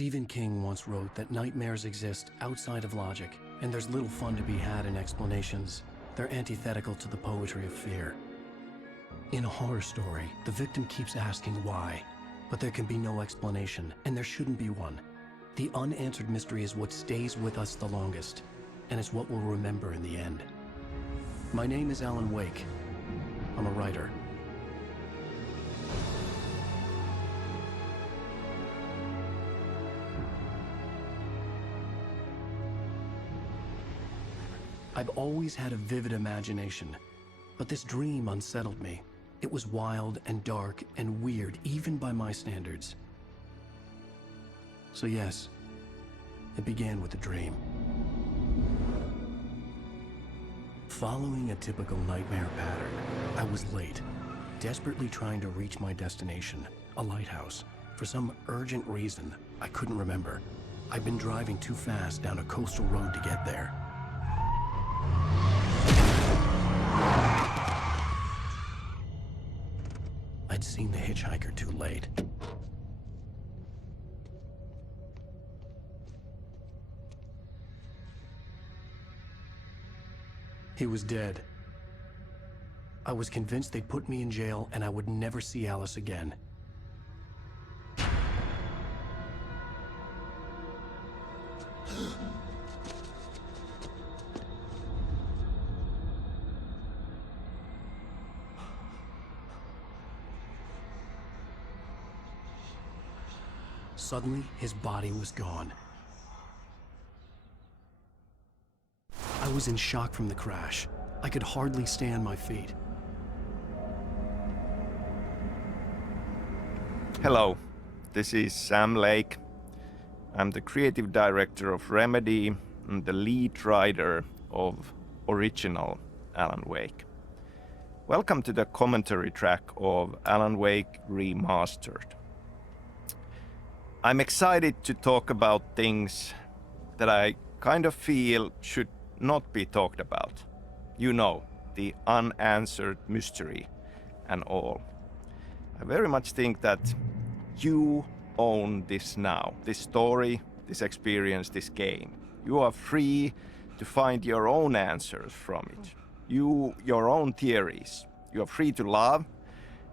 Stephen King once wrote that nightmares exist outside of logic, and there's little fun to be had in explanations. They're antithetical to the poetry of fear. In a horror story, the victim keeps asking why, but there can be no explanation, and there shouldn't be one. The unanswered mystery is what stays with us the longest, and it's what we'll remember in the end. My name is Alan Wake. I'm a writer. I've always had a vivid imagination, but this dream unsettled me. It was wild and dark and weird, even by my standards. So yes, it began with a dream. Following a typical nightmare pattern, I was late, desperately trying to reach my destination, a lighthouse. For some urgent reason, I couldn't remember. I'd been driving too fast down a coastal road to get there. I'd seen the hitchhiker too late. He was dead. I was convinced they'd put me in jail and I would never see Alice again. Suddenly, his body was gone. I was in shock from the crash. I could hardly stay on my feet. Hello, this is Sam Lake. I'm the creative director of Remedy and the lead writer of original Alan Wake. Welcome to the commentary track of Alan Wake Remastered. I'm excited to talk about things that I kind of feel should not be talked about. You know, the unanswered mystery and all. I very much think that you own this now, this story, this experience, this game. You are free to find your own answers from it. Your own theories. You are free to love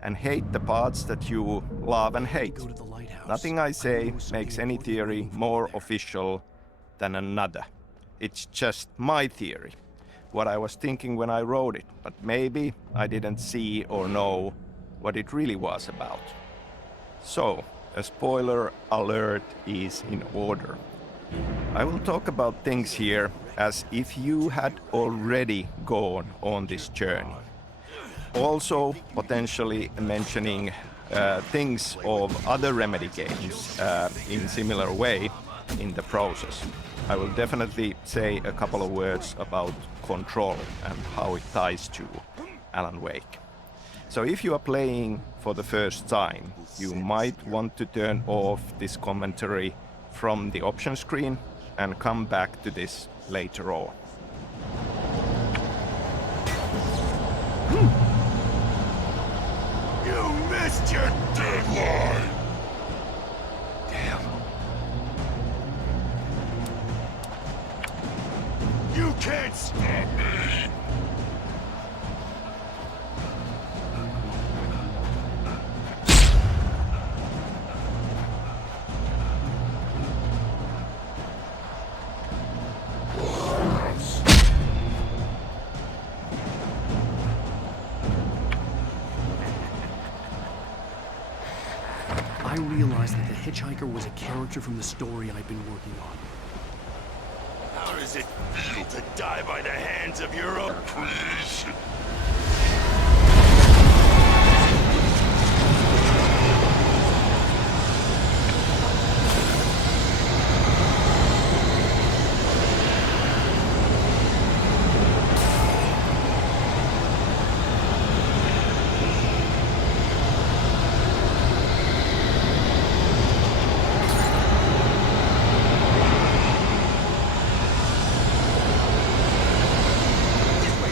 and hate the parts that you love and hate. Nothing I say makes any theory more official than another. It's just my theory, what I was thinking when I wrote it, but maybe I didn't see or know what it really was about. So, a spoiler alert is in order. I will talk about things here as if you had already gone on this journey. Also, potentially mentioning things of other Remedy games in similar way in the process. I will definitely say a couple of words about Control and how it ties to Alan Wake. So if you are playing for the first time, you might want to turn off this commentary from the option screen and come back to this later on. You missed your deadline! Damn. You can't stop me! I realized that the hitchhiker was a character from the story I'd been working on. How does it feel to die by the hands of your own creation?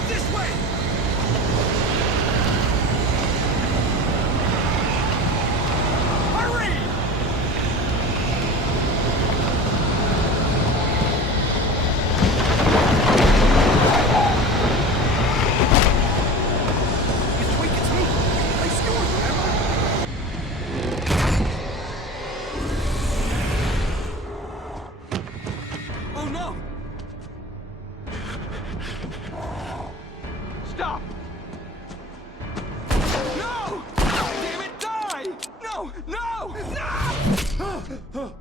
This way! Stop! No! Damn it, die! No! No! No!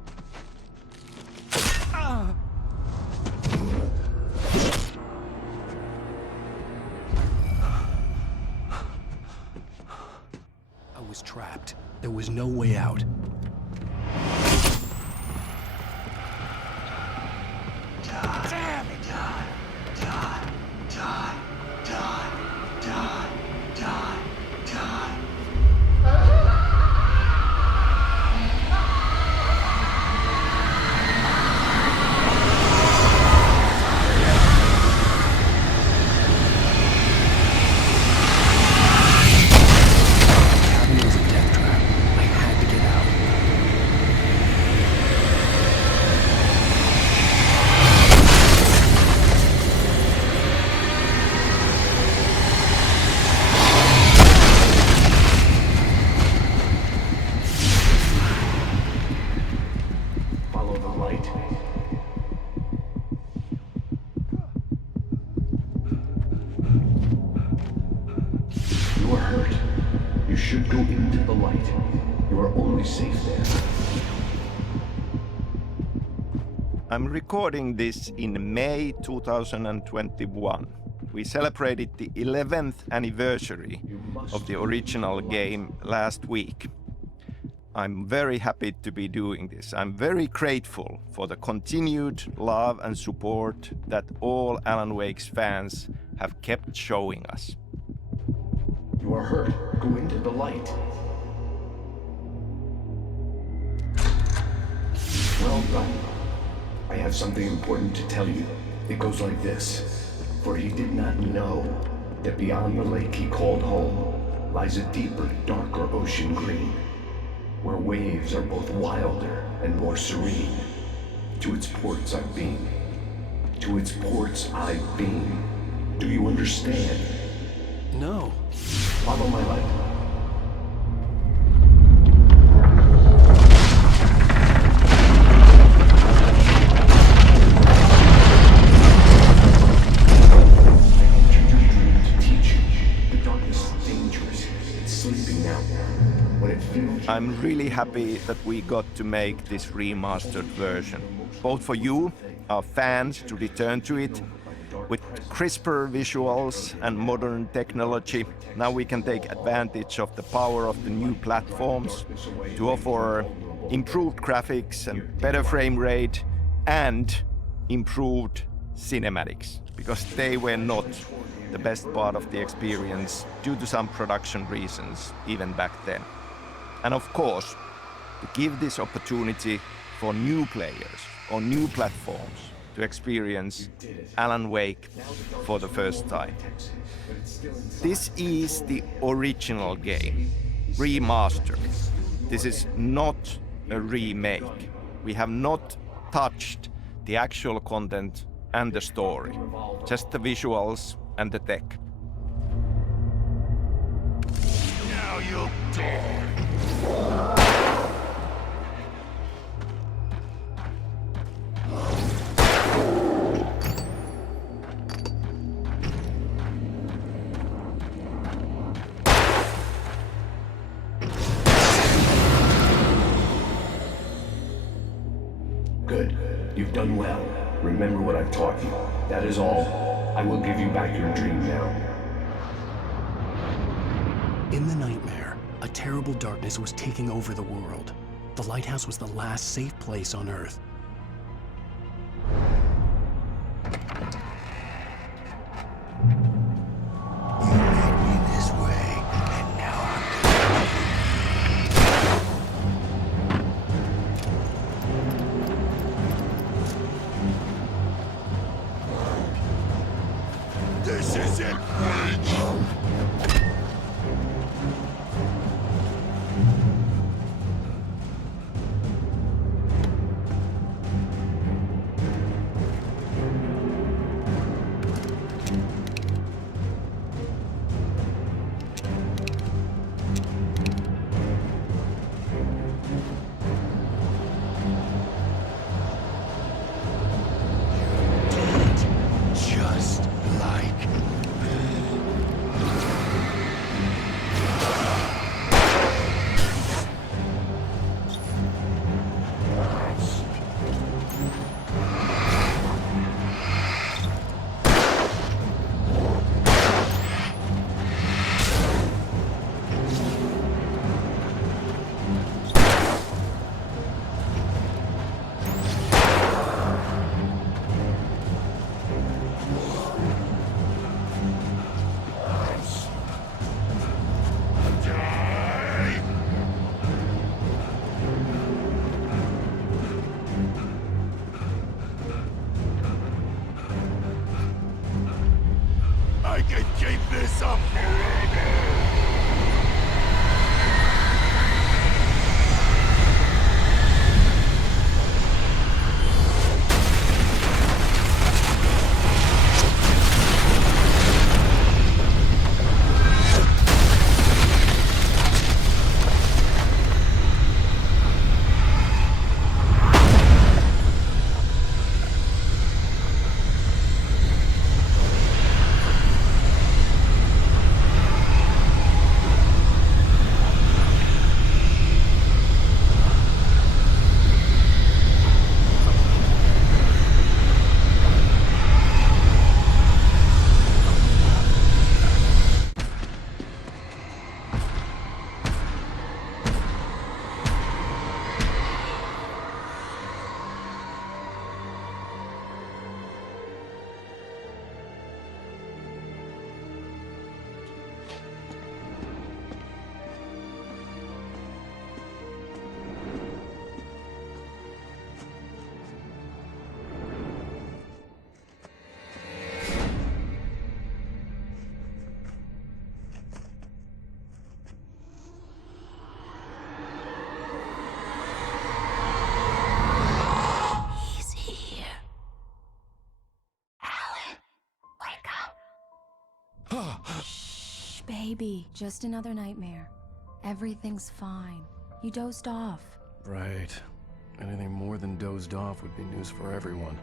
I was trapped. There was no way out. Damn it! Die, die, die, die, die, die, die. The cabin was a death trap. I had to get out. Follow the light. You are hurt. You should go into the light. You are only safe there. I'm recording this in May 2021. We celebrated the 11th anniversary of the original game last week. I'm very happy to be doing this. I'm very grateful for the continued love and support that all Alan Wake's fans have kept showing us. You are hurt. Go into the light. Well done. I have something important to tell you. It goes like this. For he did not know that beyond the lake he called home lies a deeper, darker ocean green, where waves are both wilder and more serene. To its ports I've been. To its ports I've been. Do you understand? No. Follow my light. I'm really happy that we got to make this remastered version, both for you, our fans, to return to it. With crisper visuals and modern technology, now we can take advantage of the power of the new platforms to offer improved graphics and better frame rate and improved cinematics, because they were not the best part of the experience due to some production reasons even back then. And of course, to give this opportunity for new players on new platforms to experience Alan Wake for the first time. This is the original game, remastered. This is not a remake. We have not touched the actual content and the story, just the visuals and the tech. Now you'll die. Good. You've done well. Remember what I've taught you. That is all. I will give you back your dream now. In the nightmare, a terrible darkness was taking over the world. The lighthouse was the last safe place on Earth. You made me this way, and now this isn't Wake! I can keep this up forever! He's here. Alan, wake up. Shh, baby. Just another nightmare. Everything's fine. You dozed off. Right. Anything more than dozed off would be news for everyone.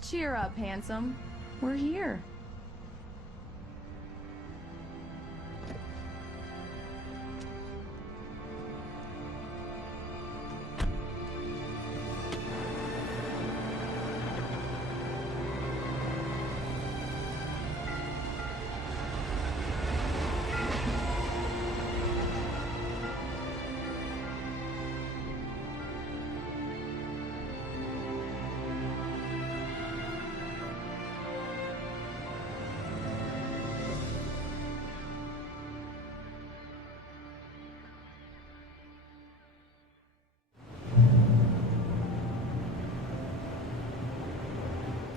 Cheer up, handsome. We're here.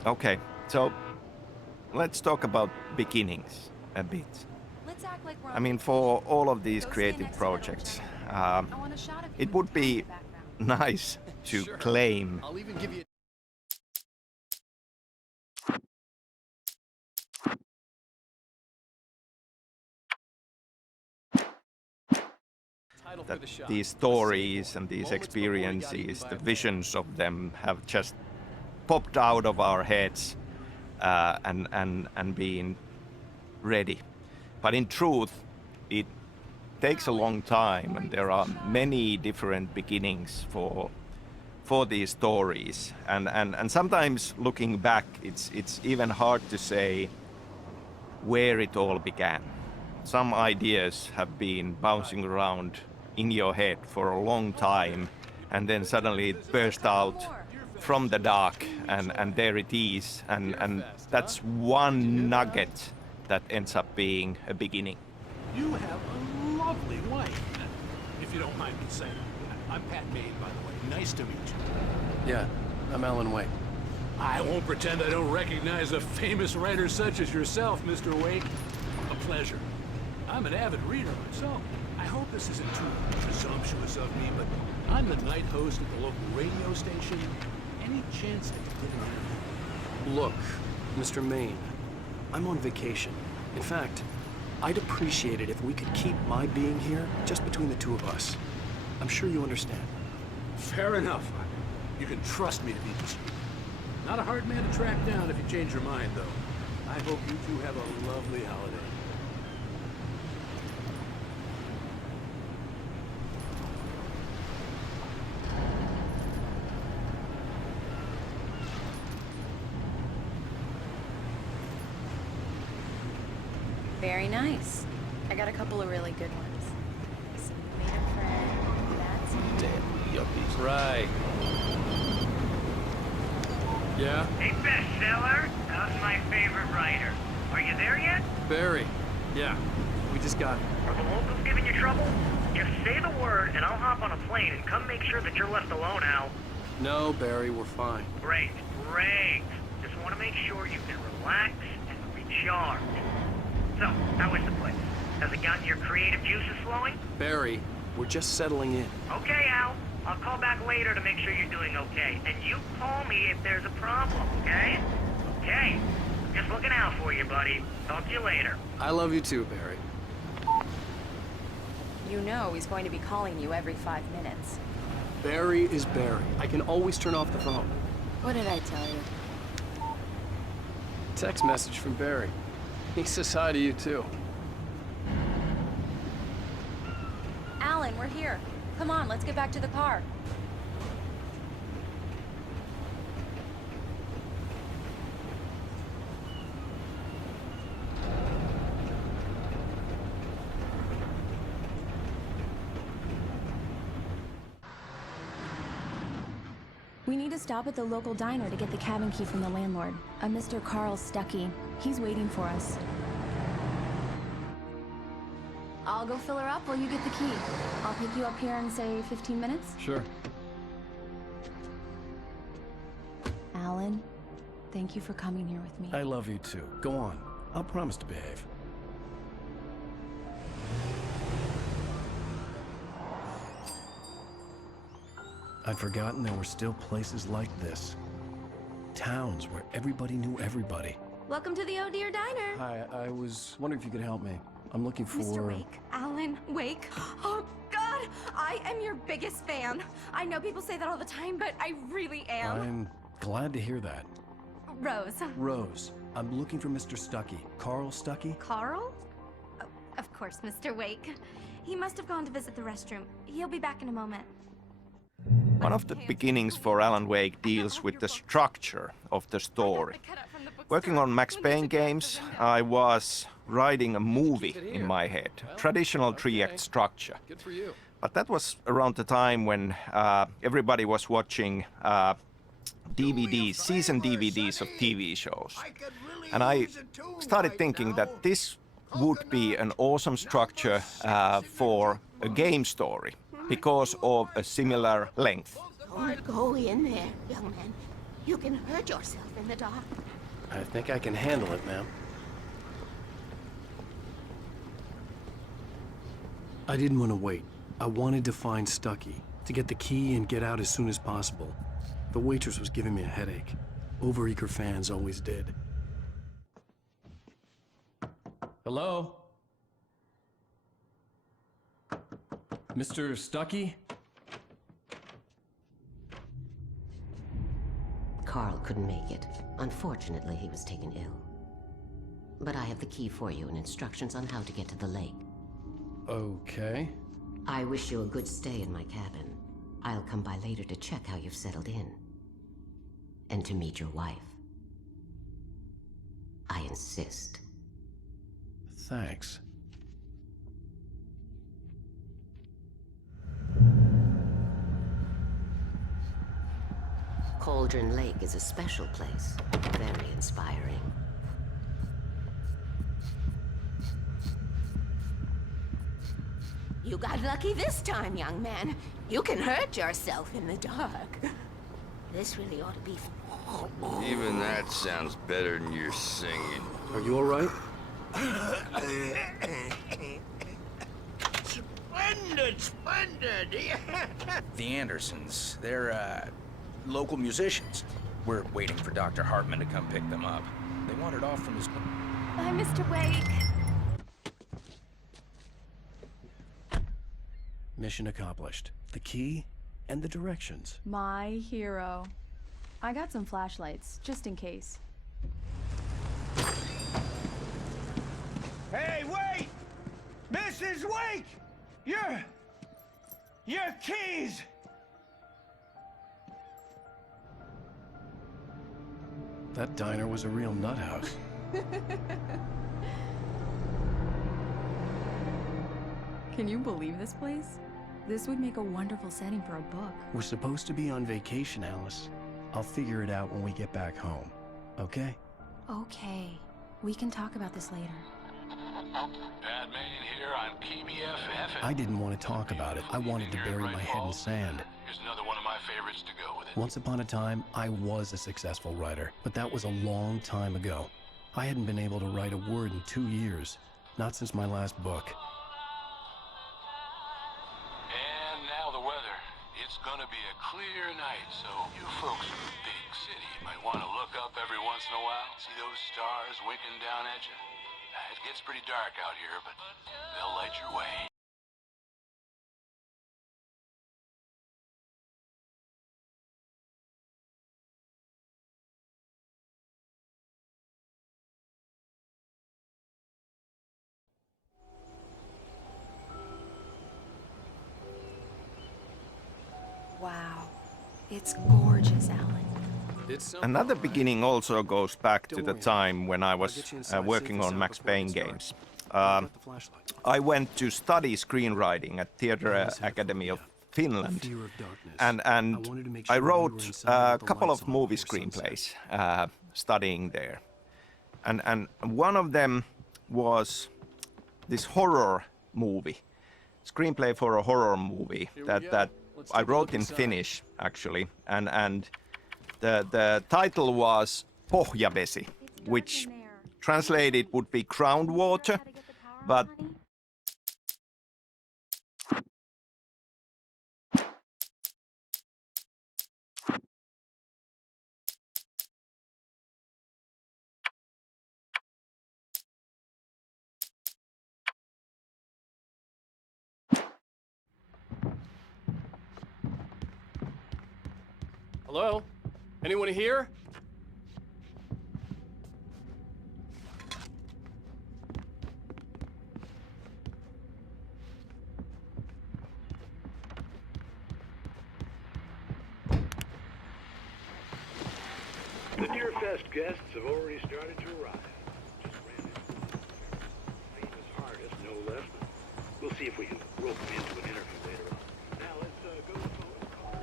Okay, so let's talk about beginnings a bit. Let's act like we're I mean, for all of these creative projects, it would be nice to claim I'll even give you that these stories and these experiences, the visions of them have just popped out of our heads and been ready. But in truth, it takes a long time, and there are many different beginnings for these stories. And sometimes looking back, it's even hard to say where it all began. Some ideas have been bouncing around in your head for a long time, and then suddenly it burst out from the dark, and there it is, and that's one nugget that ends up being a beginning. You have a lovely wife, if you don't mind me saying. I'm Pat Maine, by the way. Nice to meet you. Yeah, I'm Alan Wake. I won't pretend I don't recognize a famous writer such as yourself, Mr. Wake. A pleasure. I'm an avid reader myself. I hope this isn't too presumptuous of me, but I'm the night host at the local radio station. Any chance I could get an interview? Look, Mr. Maine, I'm on vacation. In fact, I'd appreciate it if we could keep my being here just between the two of us. I'm sure you understand. Fair enough. You can trust me to be discreet. Not a hard man to track down if you change your mind, though. I hope you two have a lovely holiday. Very nice. I got a couple of really good ones. So you made a friend. That's Damn yuppies. Right. Yeah? Hey, bestseller, how's my favorite writer? Are you there yet? Barry. Yeah, we just got it. Are the locals giving you trouble? Just say the word and I'll hop on a plane and come make sure that you're left alone, Al. No, Barry, we're fine. Great, great. Just want to make sure you can relax and charge. So, how is the place? Has it gotten your creative juices flowing? Barry, we're just settling in. Okay, Al. I'll call back later to make sure you're doing okay. And you call me if there's a problem, okay? Okay. Just looking out for you, buddy. Talk to you later. I love you too, Barry. You know he's going to be calling you every 5 minutes. Barry is Barry. I can always turn off the phone. What did I tell you? Text message from Barry. He says hi to you too. Alan, we're here. Come on, let's get back to the car. We need to stop at the local diner to get the cabin key from the landlord, a Mr. Carl Stuckey. He's waiting for us. I'll go fill her up while you get the key. I'll pick you up here in, say, 15 minutes? Sure. Alan, thank you for coming here with me. I love you too. Go on. I'll promise to behave. I'd forgotten there were still places like this. Towns where everybody knew everybody. Welcome to the Oh Dear Diner. Hi, I was wondering if you could help me. I'm looking for... Mr. Wake. Alan Wake. Oh, God! I am your biggest fan. I know people say that all the time, but I really am. I'm glad to hear that. Rose. Rose, I'm looking for Mr. Stuckey. Carl Stuckey? Carl? Oh, of course, Mr. Wake. He must have gone to visit the restroom. He'll be back in a moment. One of the beginnings for Alan Wake deals with the structure of the story. Working on Max Payne games, I was writing a movie in my head, traditional 3-act structure. Good for you. But that was around the time when everybody was watching DVDs, season DVDs of TV shows. And I started thinking that this would be an awesome structure for a game story because of a similar length. Don't go in there, young man. You can hurt yourself in the dark. I think I can handle it, ma'am. I didn't want to wait. I wanted to find Stuckey, to get the key and get out as soon as possible. The waitress was giving me a headache. Overeager fans always did. Hello? Mr. Stuckey? Carl couldn't make it. Unfortunately, he was taken ill. But I have the key for you and instructions on how to get to the lake. Okay. I wish you a good stay in my cabin. I'll come by later to check how you've settled in. And to meet your wife. I insist. Thanks. Cauldron Lake is a special place. Very inspiring. You got lucky this time, young man. You can hurt yourself in the dark. This really ought to be... Even that sounds better than your singing. Are you all right? Splendid, splendid! The Andersons, they're, local musicians. We're waiting for Dr. Hartman to come pick them up. They wandered off from his... Bye, Mr. Wake. Mission accomplished. The key and the directions. My hero. I got some flashlights, just in case. Hey, wait! Mrs. Wake! Your keys! That diner was a real nut house. Can you believe this place? This would make a wonderful setting for a book. We're supposed to be on vacation, Alice. I'll figure it out when we get back home. Okay? Okay. We can talk about this later. Bad man here on PBFF. I didn't want to talk about it. I wanted to bury my head in sand. Here's another one of my favorites to go with it. Once upon a time, I was a successful writer, but that was a long time ago. I hadn't been able to write a word in 2 years, not since my last book. And now the weather. It's gonna be a clear night, so you folks in the big city might want to look up every once in a while. See those stars winking down at you? It gets pretty dark out here, but they'll light your way. Wow. It's gorgeous, Alan. Another beginning also goes back to the time when I was working on Max Payne games. I went to study screenwriting at Theatre Academy of Finland, and I wrote a couple of movie screenplays studying there. And one of them was this horror movie, screenplay for a horror movie that I wrote in Finnish, actually, and the title was Pohjavesi, which translated would be groundwater, but Hello? Anyone here? The Deer Fest guests have already started to arrive. Just ran into famous artist, no less. We'll see if we can rope them into an interview later on. Now let's go to the phone and call her.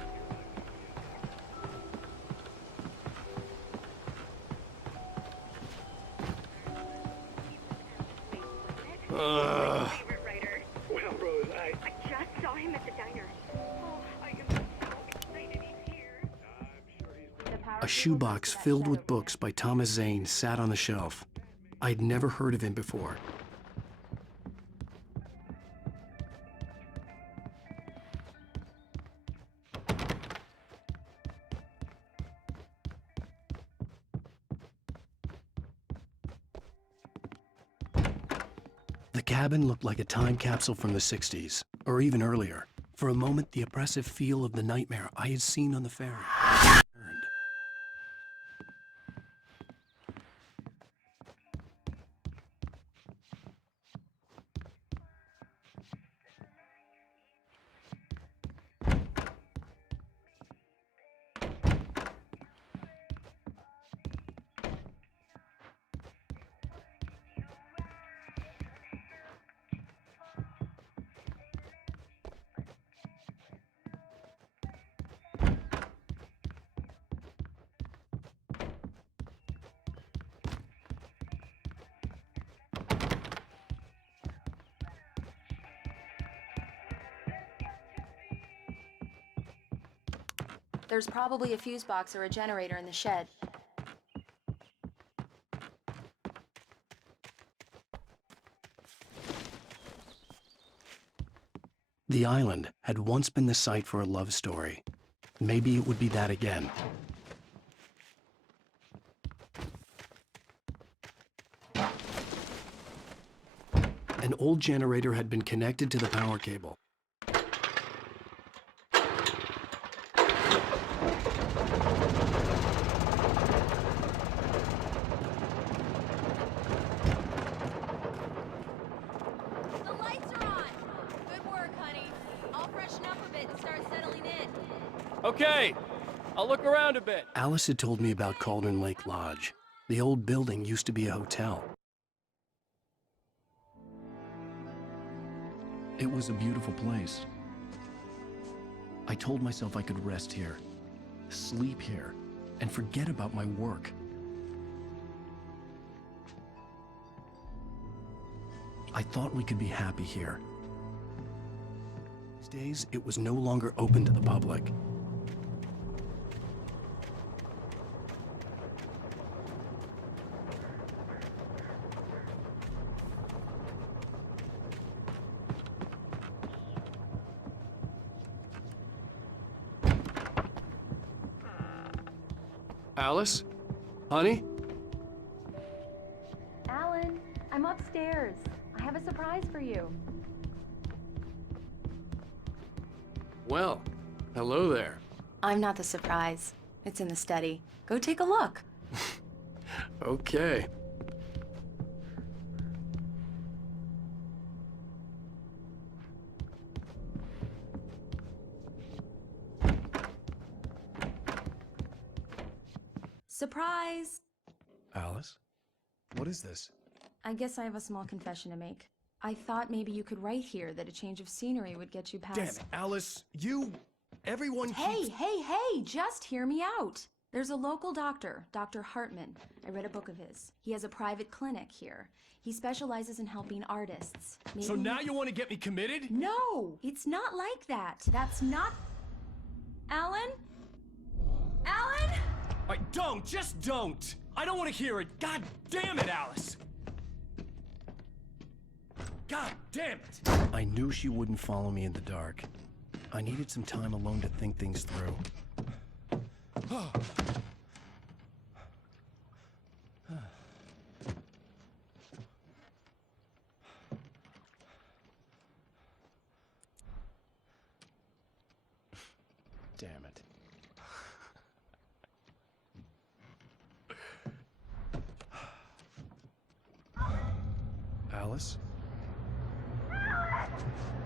Favorite writer. Well, Rose, I just saw him at the diner. Oh, I am so excited he's here. A shoebox filled with books by Thomas Zane sat on the shelf. I'd never heard of him before. The cabin looked like a time capsule from the 60s, or even earlier. For a moment, the oppressive feel of the nightmare I had seen on the ferry returned. There's probably a fuse box or a generator in the shed. The island had once been the site for a love story. Maybe it would be that again. An old generator had been connected to the power cable. Okay, I'll look around a bit. Alice had told me about Cauldron Lake Lodge. The old building used to be a hotel. It was a beautiful place. I told myself I could rest here, sleep here, and forget about my work. I thought we could be happy here. These days, it was no longer open to the public. Alice? Honey? Alan, I'm upstairs. I have a surprise for you. Well, hello there. I'm not the surprise. It's in the study. Go take a look. Okay. Surprise! Alice? What is this? I guess I have a small confession to make. I thought maybe you could write here that a change of scenery would get you past... Damn it, Alice, everyone Hey, keeps... hey, just hear me out. There's a local doctor, Dr. Hartman. I read a book of his. He has a private clinic here. He specializes in helping artists. So now you want to get me committed? No, it's not like that. That's not... Alan? Alan? Just don't! I don't want to hear it! God damn it, Alice! God damn it! I knew she wouldn't follow me in the dark. I needed some time alone to think things through. Damn it. Alice?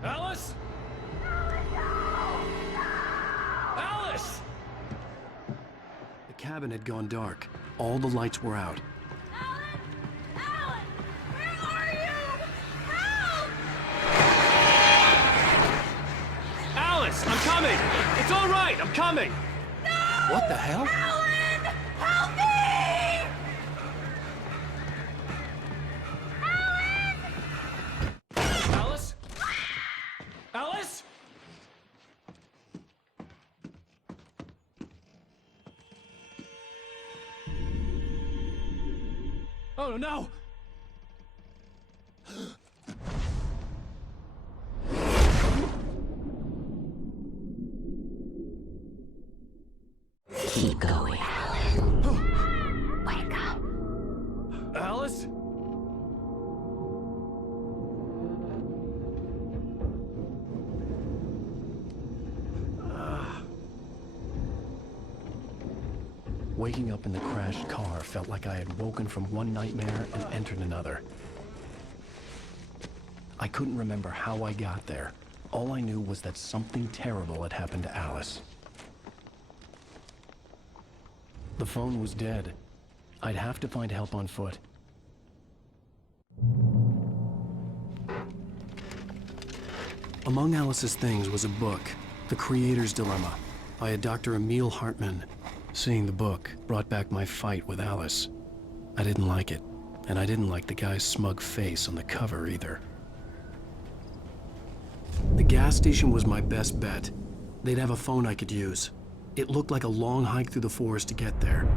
Alice? Alice! The cabin had gone dark. All the lights were out. Alan! Where are you? Help! Alice, I'm coming! It's all right, I'm coming! No! What the hell? Alan! Help me! Alice? Alice? Oh no! Keep going, Alan. Wake up. Alice? Waking up in the crashed car felt like I had woken from one nightmare and entered another. I couldn't remember how I got there. All I knew was that something terrible had happened to Alice. The phone was dead. I'd have to find help on foot. Among Alice's things was a book, The Creator's Dilemma, by a Dr. Emil Hartman. Seeing the book brought back my fight with Alice. I didn't like it, and I didn't like the guy's smug face on the cover either. The gas station was my best bet. They'd have a phone I could use. It looked like a long hike through the forest to get there.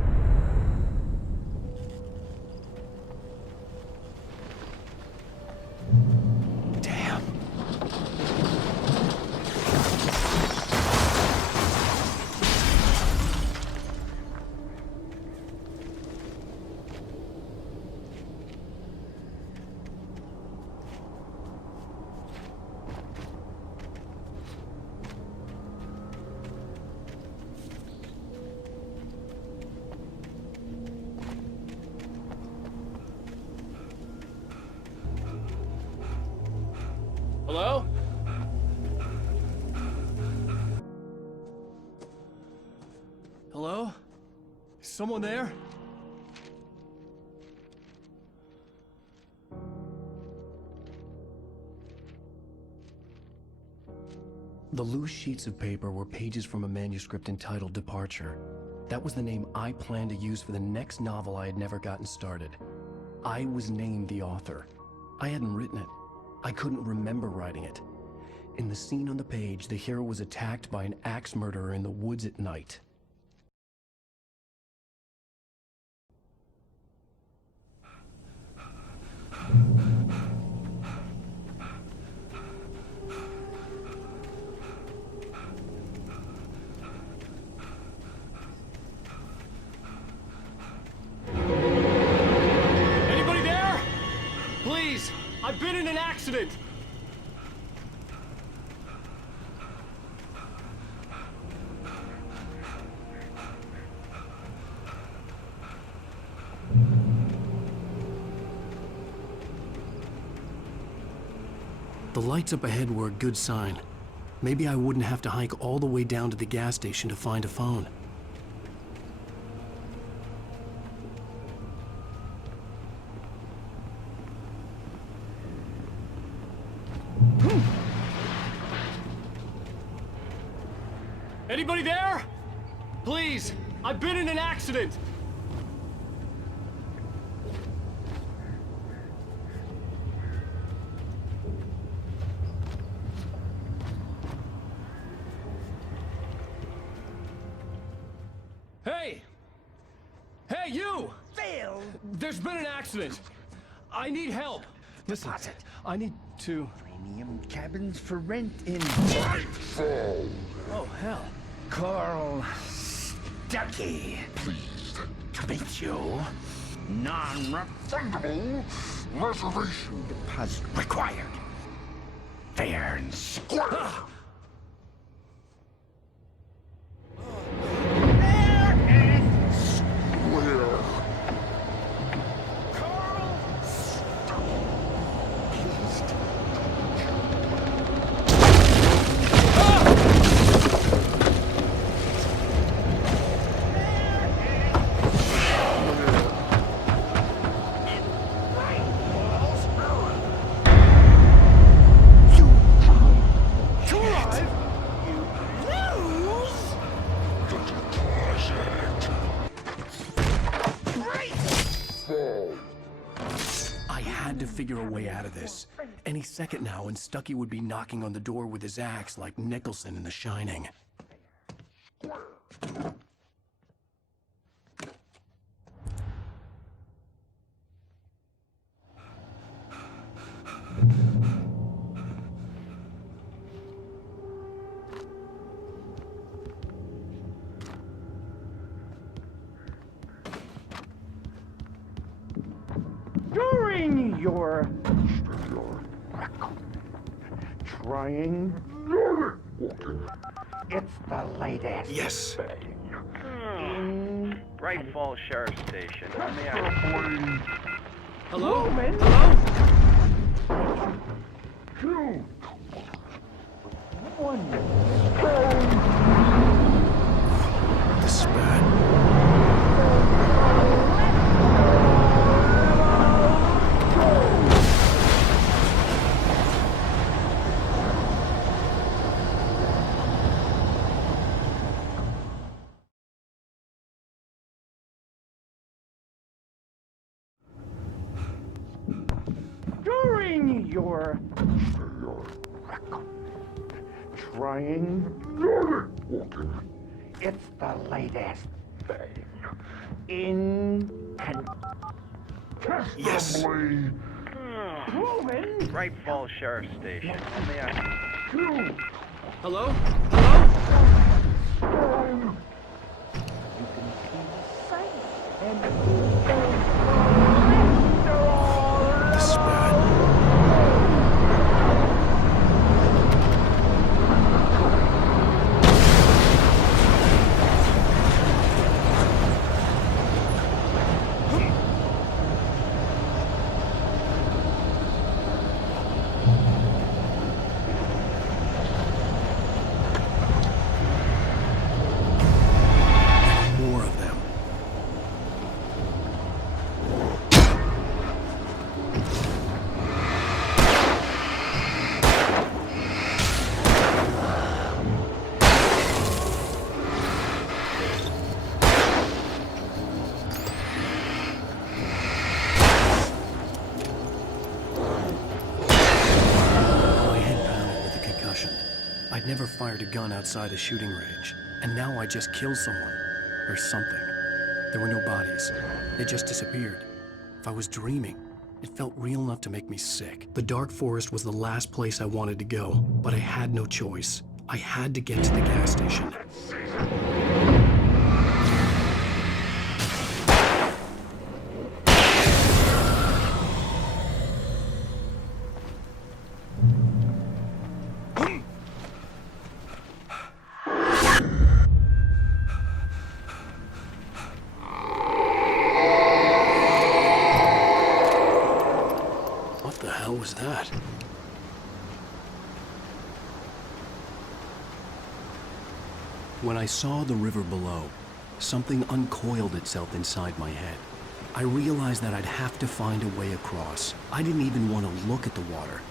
Damn. Hello? Hello? Is someone there? The loose sheets of paper were pages from a manuscript entitled Departure. That was the name I planned to use for the next novel I had never gotten started. I was named the author. I hadn't written it. I couldn't remember writing it. In the scene on the page, the hero was attacked by an axe murderer in the woods at night. Please! I've been in an accident! The lights up ahead were a good sign. Maybe I wouldn't have to hike all the way down to the gas station to find a phone. Anybody there? Please! I've been in an accident! Hey! Hey, you! Phil! There's been an accident. I need help. Listen, I need to... Premium cabins for rent in... Oh, hell. Carl Stuckey. Pleased to meet you. Non-refundable reservation deposit required. Fair and square. I had to figure a way out of this. Any second now, and Stuckey would be knocking on the door with his axe like Nicholson in The Shining. During your trying, it's the latest. Yes. Bright Falls Sheriff Station. Hello? Hello? 2, 1. This is bad. During your trying, it's the latest thing in Yes. proven. Bright Falls Sheriff Station. Hello? This is bad. More of them. My head pounded with the concussion. I'd never fired a gun outside a shooting range, and now I just killed someone. Or something. There were no bodies. They just disappeared. If I was dreaming, it felt real enough to make me sick. The dark forest was the last place I wanted to go, but I had no choice. I had to get to the gas station. hell was that? When I saw the river below, something uncoiled itself inside my head. I realized that I'd have to find a way across. I didn't even want to look at the water.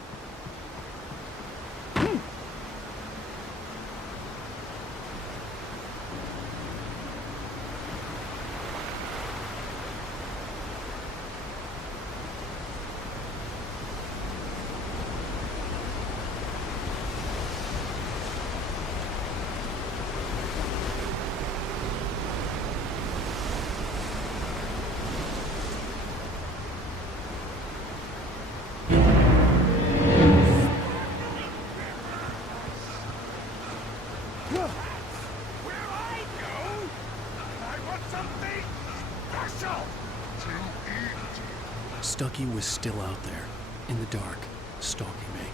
Stucky was still out there, in the dark, stalking me.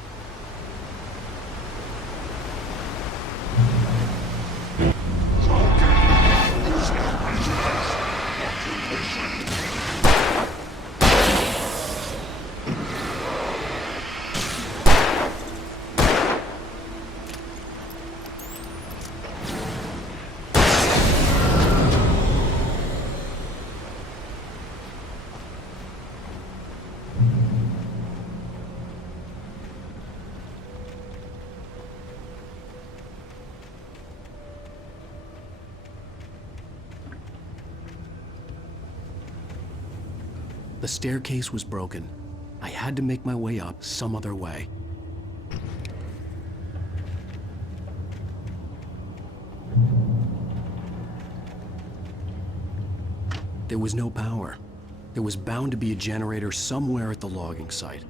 The staircase was broken. I had to make my way up some other way. There was no power. There was bound to be a generator somewhere at the logging site.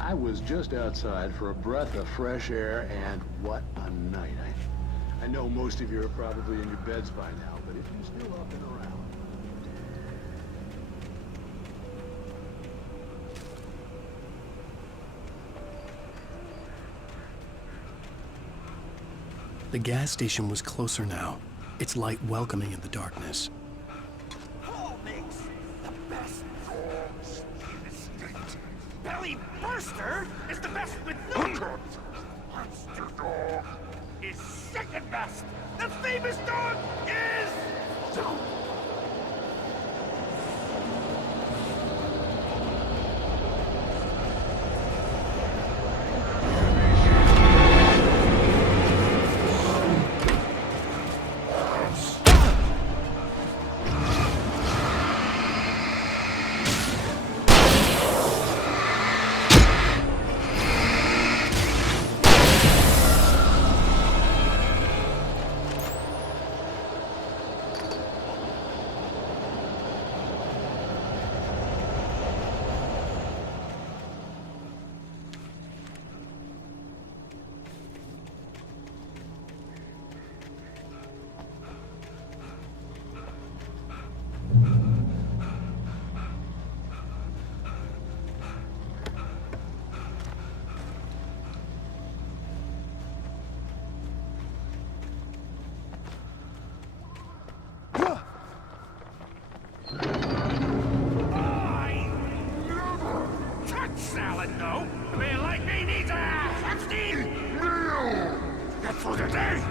I was just outside for a breath of fresh air, and what a night. I know most of you are probably in your beds by now, but if you're still up and around... The gas station was closer now, its light welcoming in the darkness. Hall makes the best dogs in the state. Belly Burster is the best with no cuts. Monster Dog is second best. The famous dog is... Salad, no. A man like me needs a hefty meal. That's for the day.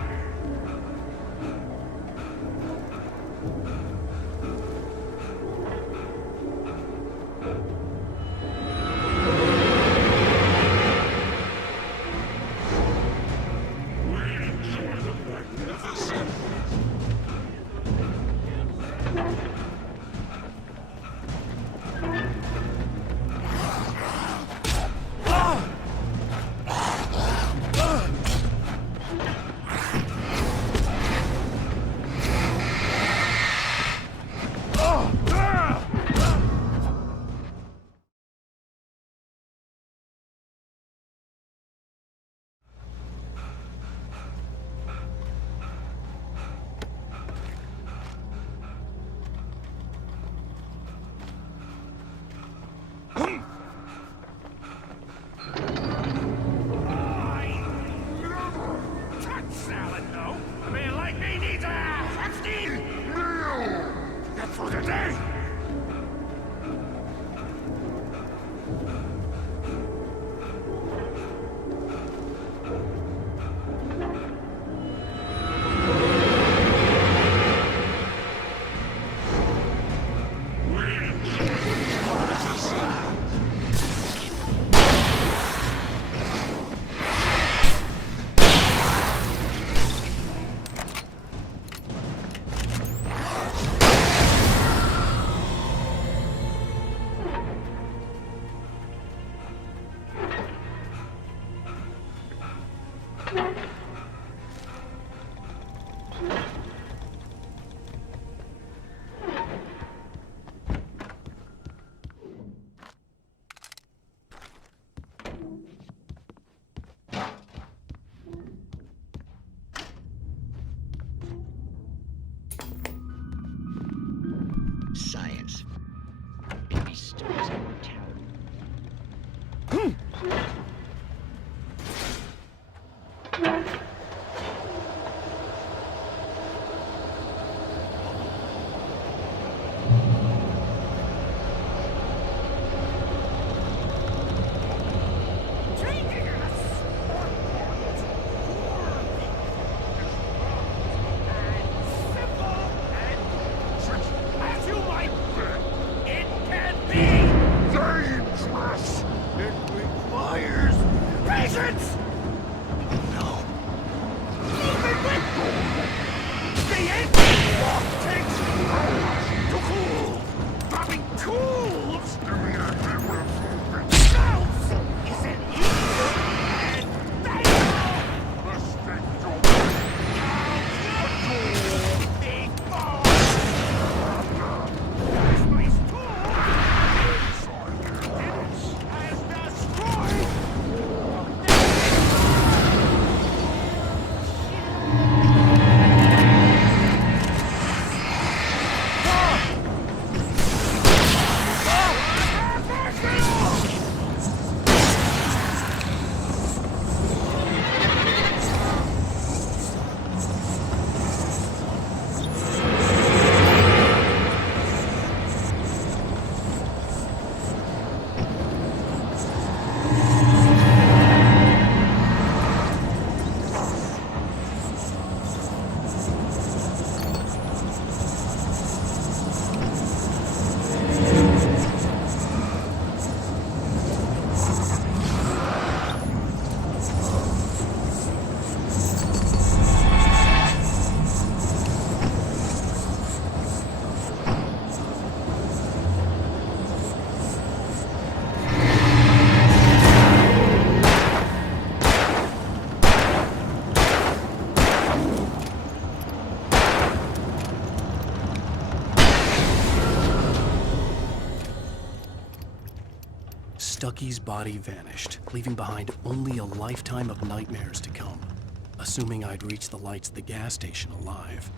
Salad, no. A man like me needs a hefty meal. That's for the day. Science. Baby stories of mortality. As you might think, it can be dangerous. It requires patience. No. Even with the ancient walk takes hours to cool. Dropping tools counts is an easy and fatal mistake to make. Before Stucky's body vanished, leaving behind only a lifetime of nightmares to come, assuming I'd reach the lights at the gas station alive.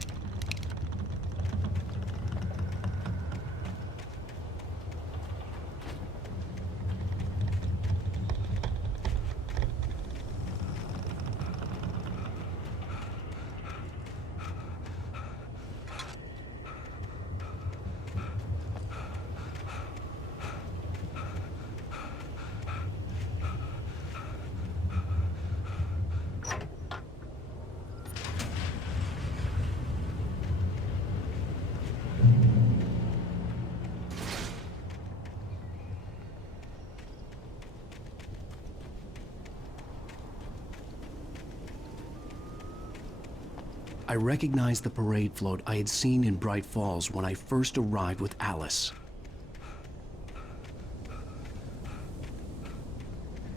I recognized the parade float I had seen in Bright Falls when I first arrived with Alice.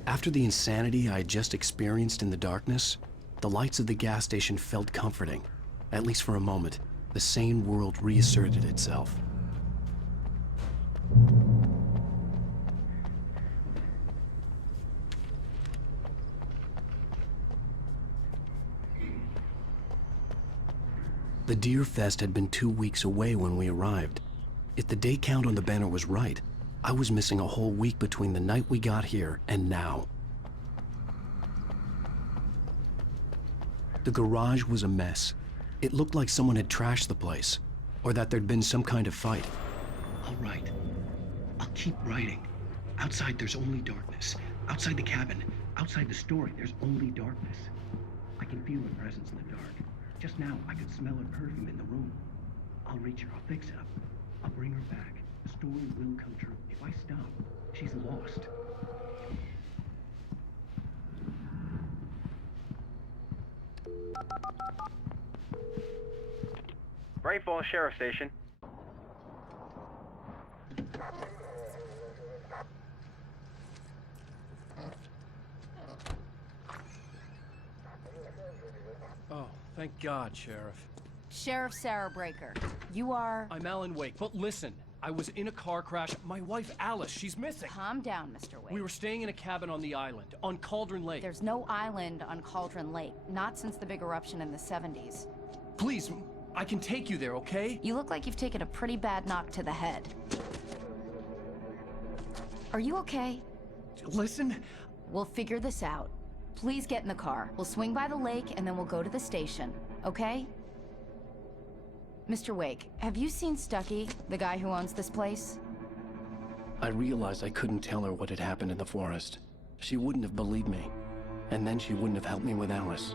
After the insanity I had just experienced in the darkness, the lights of the gas station felt comforting. At least for a moment, the sane world reasserted itself. The Deer Fest had been 2 weeks away when we arrived. If the day count on the banner was right, I was missing a whole week between the night we got here and now. The garage was a mess. It looked like someone had trashed the place, or that there'd been some kind of fight. I'll write. I'll keep writing. Outside there's only darkness. Outside the cabin, outside the story, there's only darkness. I can feel her presence in the dark. Just now, I could smell her perfume in the room. I'll reach her, I'll fix it up. I'll bring her back. The story will come true. If I stop, she's lost. Bright Falls Sheriff Station. Oh, thank God, Sheriff. Sheriff Sarah Breaker, you are... I'm Alan Wake, but listen, I was in a car crash. My wife, Alice, she's missing. Calm down, Mr. Wake. We were staying in a cabin on the island, on Cauldron Lake. There's no island on Cauldron Lake, not since the big eruption in the 70s. Please, I can take you there, okay? You look like you've taken a pretty bad knock to the head. Are you okay? Listen. We'll figure this out. Please get in the car. We'll swing by the lake and then we'll go to the station, okay? Mr. Wake, have you seen Stucky, the guy who owns this place? I realized I couldn't tell her what had happened in the forest. She wouldn't have believed me. And then she wouldn't have helped me with Alice.